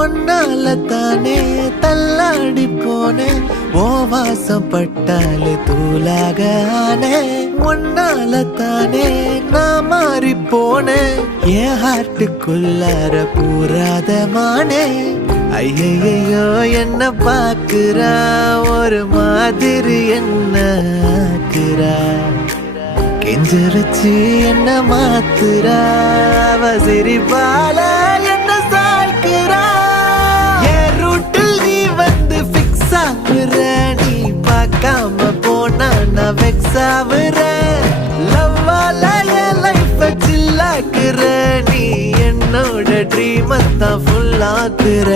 ஒன்னால தானே தள்ளாடி போனேன் ஓ வாசம் பட்டாலே தூளாக ஆனே ஒன்னால தானே நான் மாறி போனேன் என் ஹார்ட்டுக்குள்ளார பூராத மானே ஐயையோ என்ன பாக்குறா ஒரு மாதிரி என்ன ஆக்குறா கெஞ்சரிச்சு என்ன மாத்துறா அவ சிரிப்பால என்ன சாய்க்கிறா என் ரூட்டில் நீ வந்து ஃபிக்ஸ் ஆகுற நீ பார்க்காம போனா நான் வெக்ஸ் ஆகுற லவ்வால என் லைஃப் சில்லாக்குற நீ என்னோட ட்ரீம் தான் ஃபுல் ஆக்குற